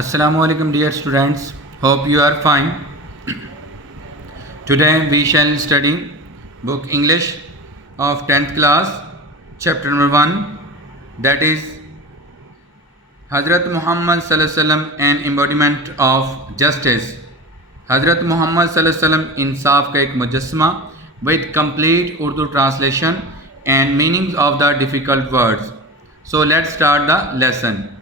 Assalamu alaikum dear students, hope you are fine. Today we shall study book English of 10th class, chapter number 1, that is Hazrat Muhammad Sallallahu Alaihi Wasallam, an embodiment of justice. Hazrat Muhammad Sallallahu Alaihi Wasallam इंसाफ का एक मुजस्समा with complete Urdu translation and meanings of the difficult words. So let's start the lesson.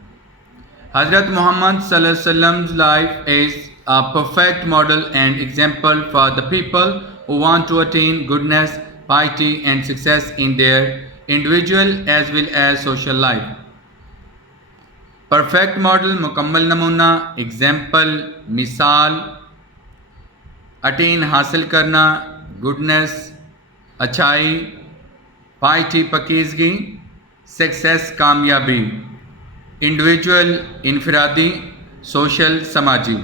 Hazrat Muhammad Sallallahu Alaihi Wasallam's life is a perfect model and example for the people who want to attain goodness, piety and success in their individual as well as social life. Perfect model मुकम्मल नमूना, example मिसाल, attain हासिल करना, goodness अच्छाई, पाइटी पकीज़गी, success कामयाबी, individual इनफरादी, social समाजी.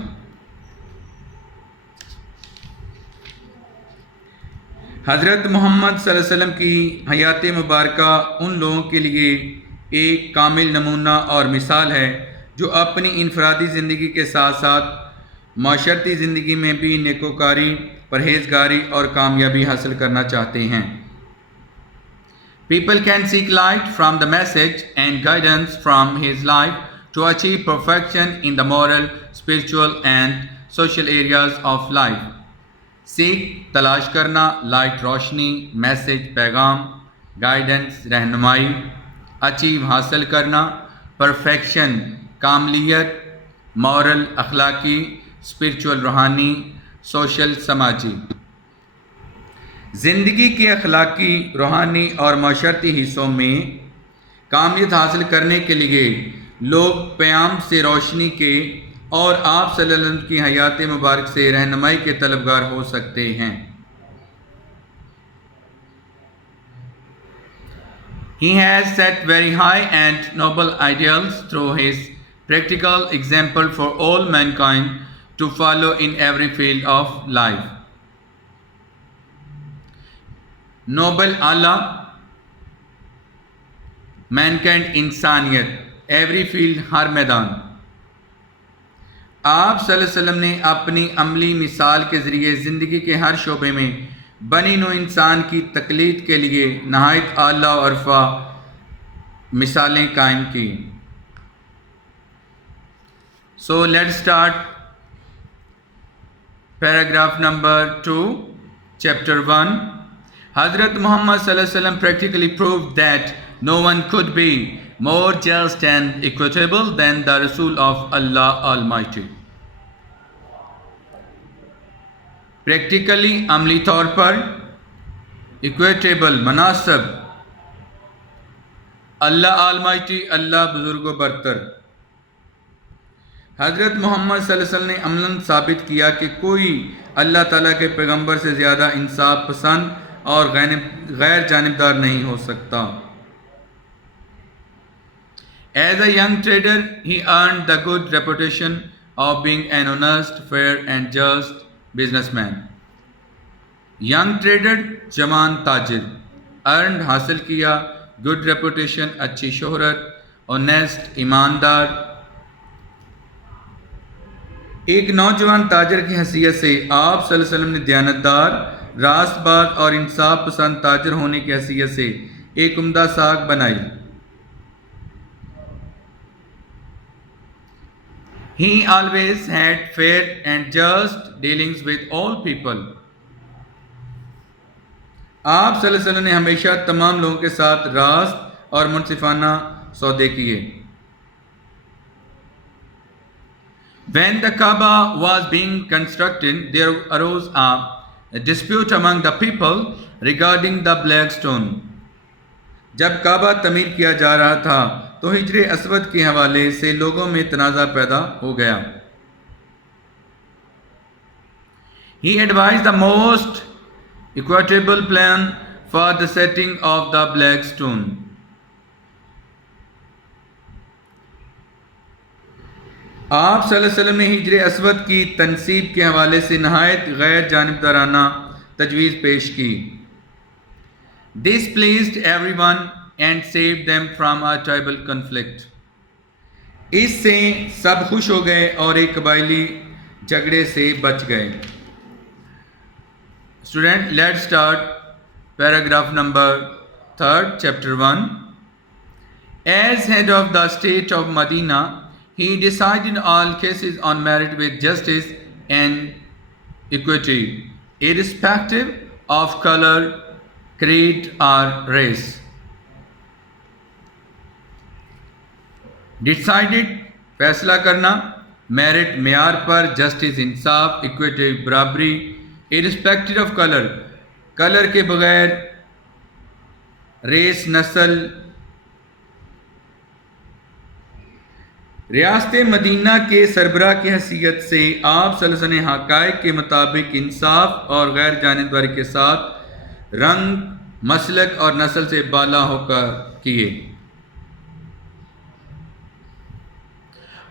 हज़रत मोहम्मद सल्लल्लाहु अलैहि वसल्लम की हयात मुबारका उन लोगों के लिए एक कामिल नमूना और मिसाल है जो अपनी इनफरादी ज़िंदगी के साथ साथ माशरती ज़िंदगी में भी नेकोकारी, परहेज़गारी और कामयाबी हासिल करना चाहते हैं. People can seek light from the message and guidance from his life to achieve perfection in the moral, spiritual and social areas of life. सीख तलाश करना, लाइट रोशनी, मैसेज पैगाम, गाइडेंस रहनुमाई, अचीव हासिल करना, परफेक्शन कामलियत, मॉरल अखलाकी, स्पिरिचुअल रूहानी, social समाजी. ज़िंदगी के अखलाकी, रूहानी और माशरती हिस्सों में कामयाबी हासिल करने के लिए लोग क़याम से रोशनी के और आप सल्लल्लाहु अलैहि वसल्लम की हयात मुबारक से रहनुमाई के तलबगार हो सकते हैं. He has set very high and noble ideals through his practical example for all mankind to follow in every field of life. Noble आला, मैनकाइंड इंसानियत, एवरी फील्ड हर मैदान. आप सल्लल्लाहु अलैहि वसल्लम ने अपनी अमली मिसाल के ज़रिए ज़िंदगी के हर शोबे में बनी नौ इंसान की तकलीद के लिए नहायत आला और अरफा मिसालें कायम की. So let's start paragraph number 2, chapter 1. Hazrat Muhammad Sallallahu Alaihi Wasallam practically proved that no one could be more just and equitable than the Rasul of Allah Almighty. Practically अमली तौर पर इक्वेटेबल मुनासिब, अल्लाह आलमाइटी, अल्लाह बुजुर्ग बरतर. हज़रत मोहम्मद सल्लल्लाहु अलैहि वसल्लम ने अमलन साबित किया कि कोई अल्लाह ताला के पैगंबर से ज़्यादा इंसाफ पसंद और गैर जानिबदार नहीं हो सकता. As a young trader, he earned the good reputation of being an honest, fair and just businessman. Young trader, जवान ताजिर, earned हासिल किया, good reputation अच्छी शोहरत, honest ईमानदार. एक नौजवान ताजिर की हैसियत से आप सल्लल्लाहु अलैहि वसल्लम ने दयानतदार, रास्तबाज और इंसाफ पसंद ताजिर होने की हैसियत से एक उम्दा साख बनाई. He always had fair and just dealings with all people. आप सल्लल्लाहु अलैहि वसल्लम ने हमेशा तमाम लोगों के साथ रास्त और मुनसिफाना सौदे किए. When the Kaaba was being constructed, there arose a dispute among the people regarding the black stone. जब काबा तमीर किया जा रहा था तो हिजरे अस्वद के हवाले से लोगों में तनाज़ा पैदा हो गया. He advised the most equitable plan for the setting of the black stone. आप सल्लल्लाहु अलैहि वसल्लम ने हिजरे अस्वद की तनसीब के हवाले से नहायत गैर जानिबदाराना तजवीज़ पेश की. This pleased everyone and saved them from a tribal conflict. इससे सब खुश हो गए और एक कबायली झगड़े से बच गए। Student, let's start paragraph number 3, chapter 1। As head of the state of Medina, he decided all cases on merit with justice and equity, irrespective of color, creed, or race. Decided फैसला करना, मेरिट मेयार पर, justice इंसाफ, equity बराबरी, irrespective of colour colour के बगैर, race नस्ल। रियासत Medina के सरबराह की हैसियत से आप सल्लल्लाहु अलैहि वसल्लम ने हक़ाइक़ के मुताबिक इंसाफ और गैर जानिबदारी के साथ रंग, मसलक और नस्ल से बाला होकर किए।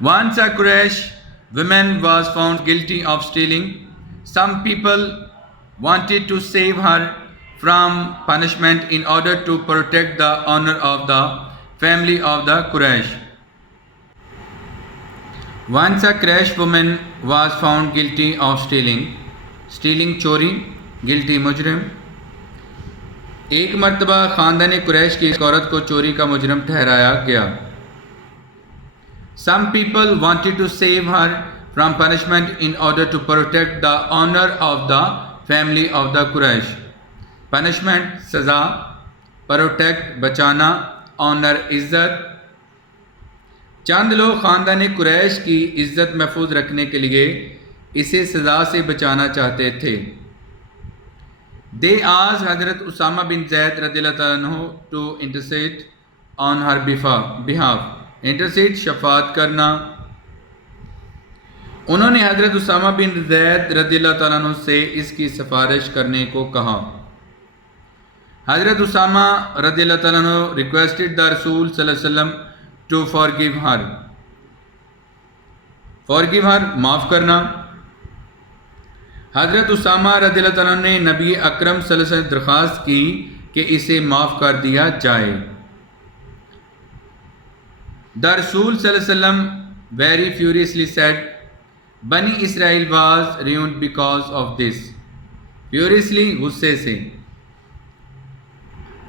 Once a Quraysh woman was found guilty of stealing. Some people wanted to save her from punishment in order to protect the honor of the family of the Quraysh. Once a Quraysh woman was found guilty of stealing. Stealing चोरी, guilty मुजरिम। एक मर्तबा ख़ानदान कुरैश की एक औरत को चोरी का मुजरिम ठहराया गया। Some people wanted to save her from punishment in order to protect the honor of the family of the Quraysh. Punishment सज़ा, protect बचाना, honor इज़्ज़त। चंद लोग ख़ानदान कुरैश की इज़्ज़त महफूज रखने के लिए इसे सज़ा से बचाना चाहते थे। They asked हज़रत उसामा बिन ज़ैद रज़ियल्लाहु तआला अन्हु to intercede on her behalf. Intercede शफात करना। उन्होंने हज़रत उसामा बिन ज़ैद रज़ियल्लाहु तआला अन्हु से इसकी सिफारिश करने को कहा। हज़रत उसामा रज़ियल्लाहु तआला अन्हु रिक्वेस्टेड द रसूल सल्लल्लाहु अलैहि वसल्लम to forgive her. Forgive her माफ़ करना। हज़रत उसामा रज़ियल्लाहु तआला अन्हु ने नबी अकरम सल्लल्लाहु अलैहि वसल्लम दरख्वास्त की कि इसे माफ़ कर दिया जाए। The Rasul sallallahu alaihi wasallam very furiously said, Bani Israel was ruined because of this. Furiously गुस्से से,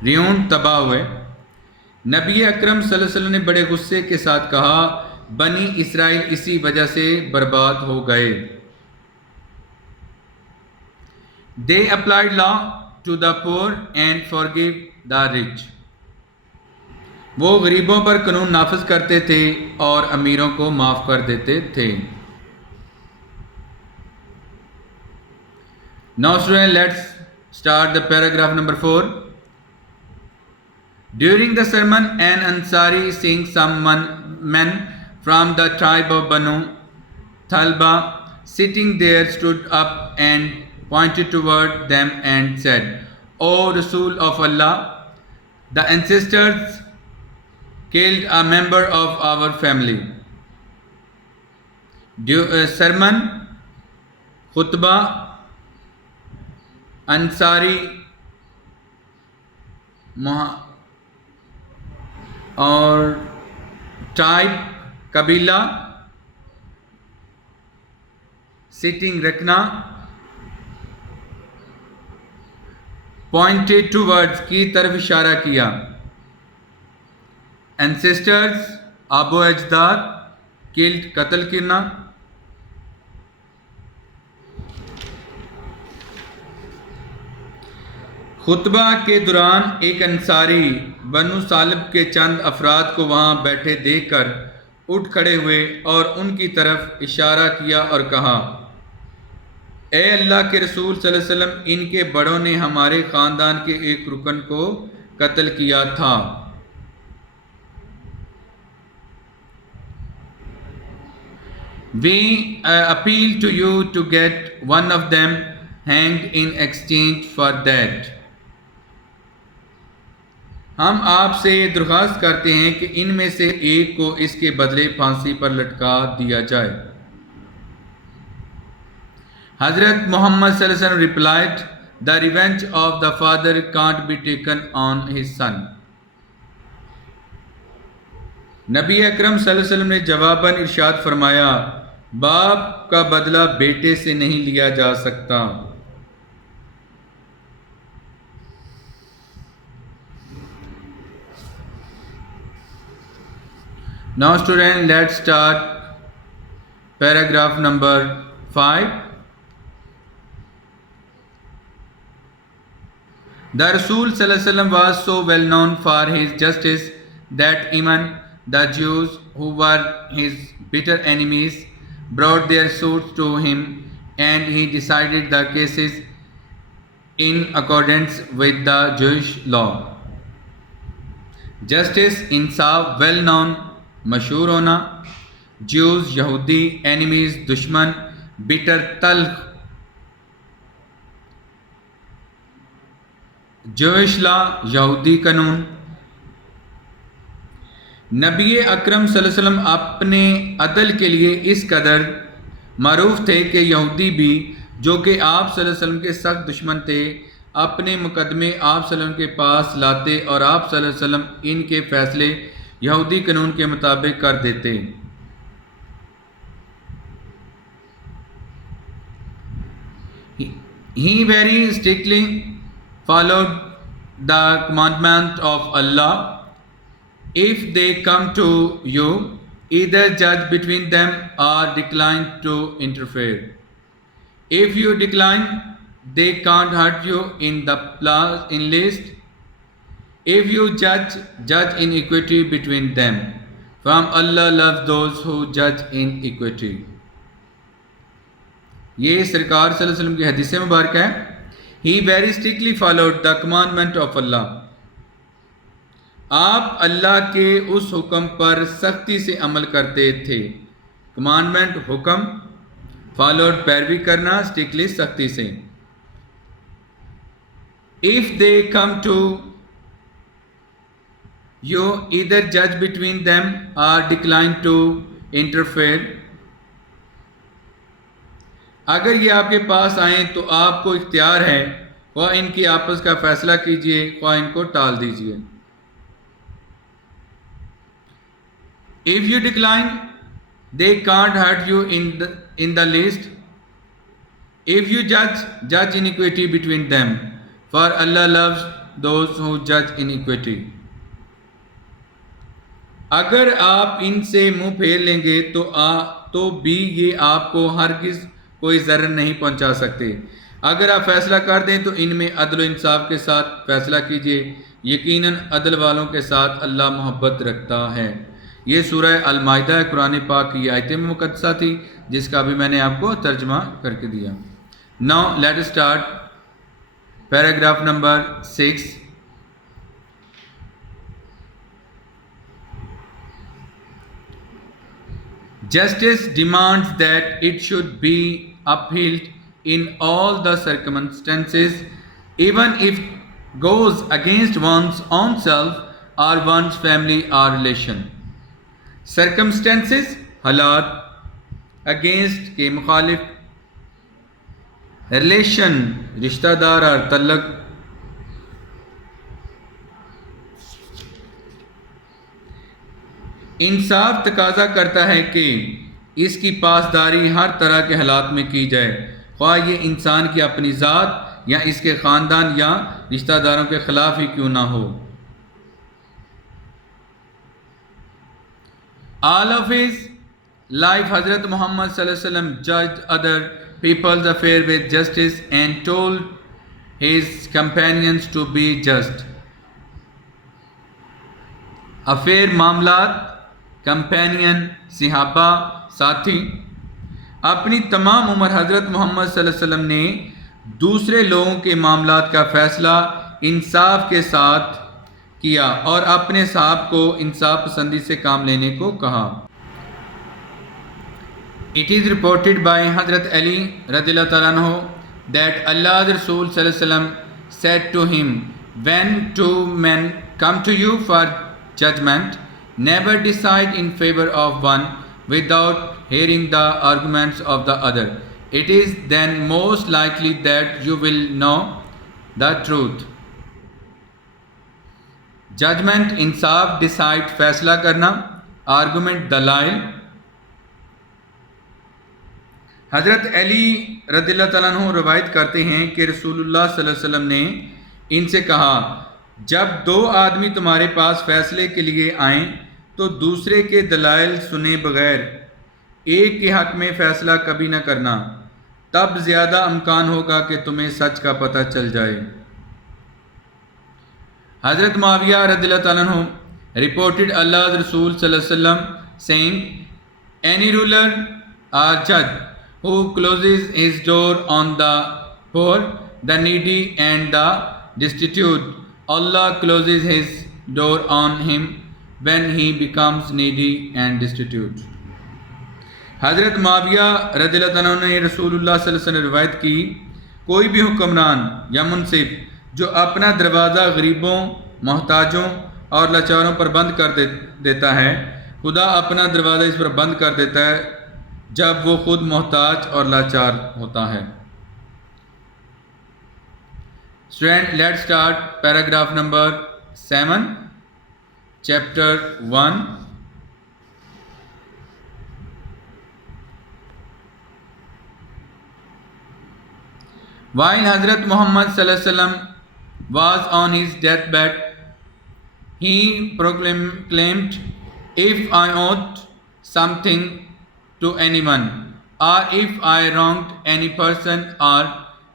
ruined तबाह हुए। नबी अकरम सल्लल्लाहु अलैहि वसल्लम ने बड़े गुस्से के साथ कहा, बनी इसराइल इसी वजह से बर्बाद हो गए। They applied law to the poor and forgave the rich. वो गरीबों पर कानून नाफिज करते थे और अमीरों को माफ़ कर देते थे। Now students, let's start the paragraph number 4. During the sermon, an Ansari, seeing some men from the tribe of Banu Thalba sitting there, stood up and pointed toward them and said, O Rasul of Allah, the ancestors killed a member of our family. Sermon, khutba, Ansari और tribe कबीला, sitting रखना, pointed towards की तरफ इशारा किया, ancestors आबो अजदाद, killed कत्ल करना। खुतबा के दौरान एक अंसारी बनु सालिब के चंद अफराद को वहाँ बैठे देखकर उठ खड़े हुए और उनकी तरफ इशारा किया और कहा, ए अल्लाह के रसूल सल्लल्लाहु अलैहि वसल्लम, इनके बड़ों ने हमारे ख़ानदान के एक रुकन को कत्ल किया था। We appeal to you to get one of them hanged in exchange for that. हम आपसे दरख्वास्त करते हैं कि इनमें से एक को इसके बदले फांसी पर लटका दिया जाए। हज़रत मोहम्मद सल्लल्लाहु अलैहि वसल्लम replied, the revenge of the father can't be taken on his son. नबी अकरम सल्लल्लाहु अलैहि वसल्लम ने जवाबन इरशाद फरमाया, बाप का बदला बेटे से नहीं लिया जा सकता। Now student, let's start paragraph number 5. The Rasul Sallallahu Alaihi Wasallam was so well known for his justice that even the Jews, who were his bitter enemies, brought their suits to him, and he decided the cases in accordance with the Jewish law. Justice, Insaf, well known, मशहूर होना, Jews यहूदी, enemies दुश्मन, bitter तल्ख, Jewish law यहूदी कानून। नबी अकरम सल्लल्लाहु अलैहि वसल्लम अपने अदल के लिए इस कदर मरूफ थे कि यहूदी भी, जो कि आप सल्लल्लाहु अलैहि वसल्लम के सख्त दुश्मन थे, अपने मुकदमे आप सल्लल्लाहु अलैहि वसल्लम के पास लाते और आप सल्लल्लाहु अलैहि वसल्लम इनके फैसले यहूदी कानून के मुताबिक कर देते। He very strictly followed the commandment of Allah. If they come to you, either judge between them or decline to interfere. If you decline, they can't hurt you in least. If you judge in equity between them. From Allah loves those who judge in equity. ये सरकार सल्लल्लाहु अलैहि वसल्लम की हदीस मुबारक है। He very strictly followed the commandment of Allah. आप अल्लाह के उस हुक्म पर सख्ती से अमल करते थे। कमांडमेंट हुक्म, फॉलोड पैरवी करना, स्ट्रिक्टली सख्ती से। If they come to you, either judge between them or decline to interfere. अगर ये आपके पास आए तो आपको इख्तियार है, वह इनकी आपस का फैसला कीजिए, वह इनको टाल दीजिए। If you decline, they can't hurt you in the least. If you judge in equity between them, for Allah loves those who judge in equity. अगर आप इनसे मुंह फेर लेंगे तो भी ये आपको हरगिज़ कोई ज़रर नहीं पहुंचा सकते। अगर आप फैसला कर दें तो इनमें अदल इंसाफ के साथ फैसला कीजिए। यकीनन अदल वालों के साथ अल्लाह मोहब्बत रखता है। ये सूरह अल-माइदा कुरान पाक की आयत मुक़द्दसा थी, जिसका भी मैंने आपको तर्जमा करके दिया। Now let us start paragraph number 6। Justice demands that it should be upheld in all the circumstances, even if goes against one's own self or one's family or relation. Circumstances, हालात, against के मुखालिफ, relation, रिश्तेदार और तल्लक, इंसाफ तकाजा करता है कि इसकी पासदारी हर तरह के हालात में की जाए, ख्वाह ये इंसान की अपनी ज़ात या इसके ख़ानदान या रिश्तेदारों के ख़िलाफ़ ही क्यों ना हो। All of his life, Hazrat Muhammad Sallallahu Alaihi Wasallam judged other people's affairs with justice and told his companions to be just. Affair, मामलात, कंपेनियन, सिहाबा, साथी। अपनी तमाम उम्र हज़रत मोहम्मद सल्लल्लाहु अलैहि वसल्लम ने दूसरे लोगों के मामलात का फ़ैसला इंसाफ के साथ किया और अपने साहब को इंसाफ पसंदी से काम लेने को कहा। It is reported by Hazrat Ali radhiyallahu ta'ala anhu that Allah's Rasul sallallahu alaihi wasallam said to him, when two men come to you for judgment, never decide in favor of one without hearing the arguments of the other. It is then most likely that you will know the truth. Judgement, इंसाफ, decide, फैसला करना, argument दलाइल। हज़रत अली रज़ियल्लाहु ताला अन्हु रवायत करते हैं कि रसूलुल्लाह सल्लल्लाहु अलैहि वसल्लम ने इनसे कहा, जब दो आदमी तुम्हारे पास फैसले के लिए आएं तो दूसरे के दलाइल सुने बगैर एक के हक़ में फ़ैसला कभी न करना, तब ज़्यादा अमकान होगा कि तुम्हें सच का पता चल जाए। हज़रत मुआविया रज़ियल्लाहु ताला अन्हु reported Allah's Rasul sallallahu alaihi wasallam saying, any ruler or judge who closes his door on the poor, the needy and the destitute, Allah closes his door on him when he becomes needy and destitute. हज़रत मुआविया रज़ियल्लाहु ताला अन्हु ने रसूलुल्लाह सल्लल्लाहु अलैहि वसल्लम रिवायत की, कोई भी हुक्मरान या मुनसिफ जो अपना दरवाज़ा गरीबों, मोहताजों और लाचारों पर बंद कर देता है, खुदा अपना दरवाज़ा इस पर बंद कर देता है जब वो खुद मोहताज और लाचार होता है। Student, let's start paragraph number 7, chapter 1। While Hazrat Muhammad sallallahu alaihi wasallam was on his deathbed, he proclaimed, if I owed something to anyone, or if I wronged any person or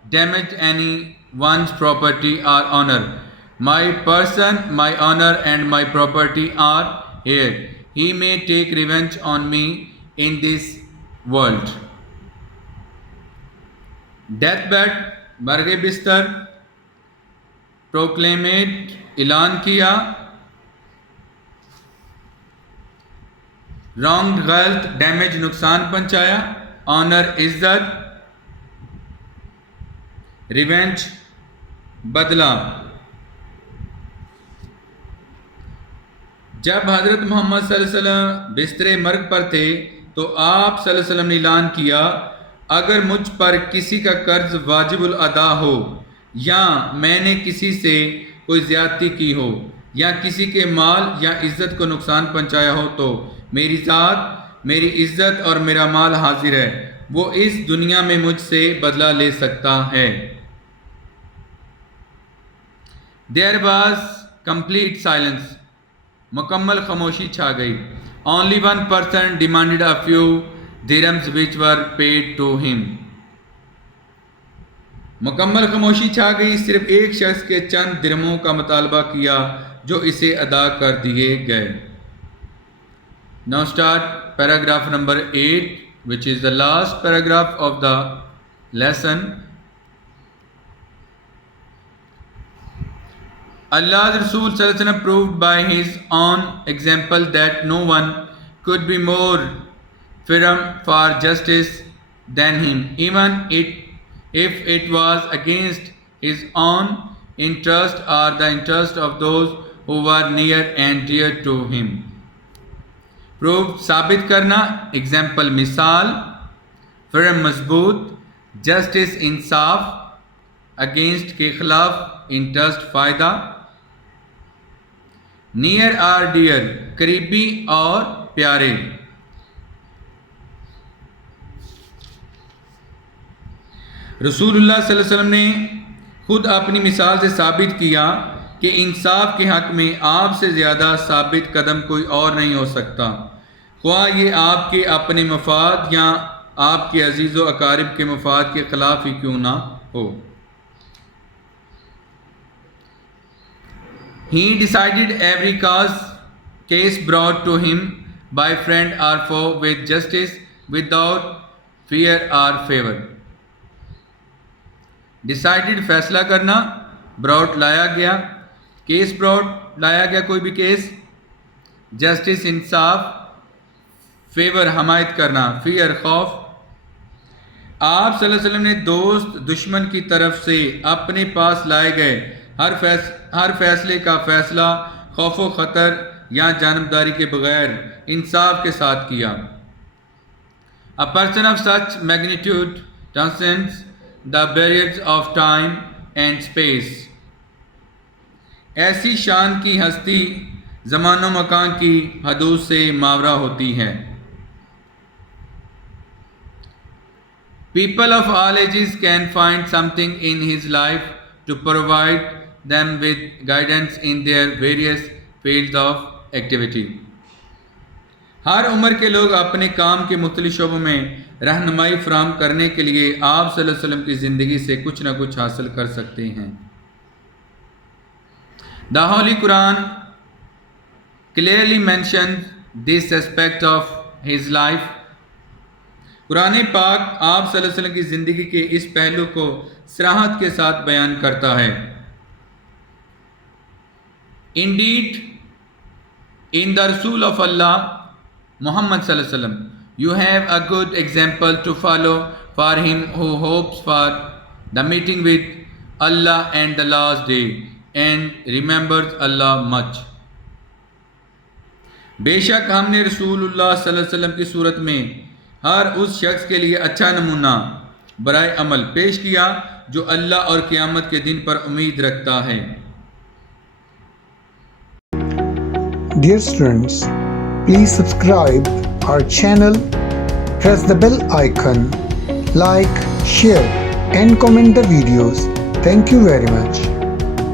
damaged anyone's property or honor, my person, my honor and my property are here. He may take revenge on me in this world. डेथबेड, मरगे बिस्तर, प्रोक्लेमेट, ऐलान किया, wrong गलत, damage नुकसान पहुंचाया, honour इज्जत, revenge बदला। जब हज़रत मोहम्मद सल्लल्लाहु अलैहि वसल्लम बिस्तरे मर्ग पर थे तो आप सल्लल्लाहु अलैहि वसल्लम ने ऐलान किया, अगर मुझ पर किसी का कर्ज वाजिबुल अदा हो या मैंने किसी से कोई ज़्यादती की हो या किसी के माल या इज़्ज़त को नुकसान पहुंचाया हो तो मेरी ज़ात, मेरी इज़्ज़त और मेरा माल हाजिर है, वो इस दुनिया में मुझसे बदला ले सकता है। देयर वाज कंप्लीट साइलेंस, मुकम्मल खामोशी छा गई। Only one person demanded a few dirhams which were paid to him. मुकम्मल खामोशी छा गई, सिर्फ एक शख्स के चंद दिरहमों का मुतालबा किया जो इसे अदा कर दिए गए। Now start paragraph number 8, which is the last paragraph of the lesson. Allah's Rasul sallallahu alaihi wasallam proved by his own example that no one could be more firm for justice than him, even if it was against his own interest or the interest of those who were near and dear to him. Proof साबित करना, example मिसाल, firm मजबूत, justice इंसाफ, against के खिलाफ, interest फायदा, near और dear करीबी और प्यारे। रसूलुल्लाह सल्लल्लाहु अलैहि वसल्लम ने खुद अपनी मिसाल से साबित किया कि इंसाफ के हक़ में आपसे ज़्यादा साबित कदम कोई और नहीं हो सकता, ख्वाह ये आपके अपने मफाद या आपके अजीज़ व अकारिब के मफाद के ख़िलाफ़ ही क्यों ना हो। He decided every case brought to him by friend or foe with justice without fear or favor. Decided फैसला करना, ब्रॉट लाया गया, केस ब्रॉट लाया गया, कोई भी केस, जस्टिस इंसाफ, फेवर हमायत करना, फियर खौफ। आप सल्लल्लाहु अलैहि वसल्लम ने दोस्त दुश्मन की तरफ से अपने पास लाए गए हर फैसले का फैसला खौफ व ख़तर या जानबदारी के बगैर इंसाफ के साथ किया। A person of such magnitude transcends the barriers of time and space. ऐसी शान की हस्ती ज़मानो मकान की हदूद से मावरा होती है। People of all ages can find something in his life to provide them with guidance in their various fields of activity. हर उम्र के लोग अपने काम के मुख्तलिफ शोबों में रहनुमाई फराहम करने के लिए आप सल्लल्लाहु अलैहि वसल्लम की ज़िंदगी से कुछ न कुछ हासिल कर सकते हैं। The Holy Quran clearly mentions this aspect of his life. Quran पाक आप सल्लल्लाहु अलैहि वसल्लम की ज़िंदगी के इस पहलू को सराहत के साथ बयान करता है। Indeed, in the Rasul of Allah, Muhammad sallallahu alaihi wasallam, you have a good example to follow for him who hopes for the meeting with Allah and the last day and remembers Allah much. बेशक हमने रसूलुल्लाह सल्लल्लाहु अलैहि वसल्लम की सूरत में हर उस शख्स के लिए अच्छा नमूना बराए अमल पेश किया जो अल्लाह और क़यामत के दिन पर उम्मीद रखता है। Dear students, please subscribe our channel, press the bell icon, like, share and comment the videos. Thank you very much.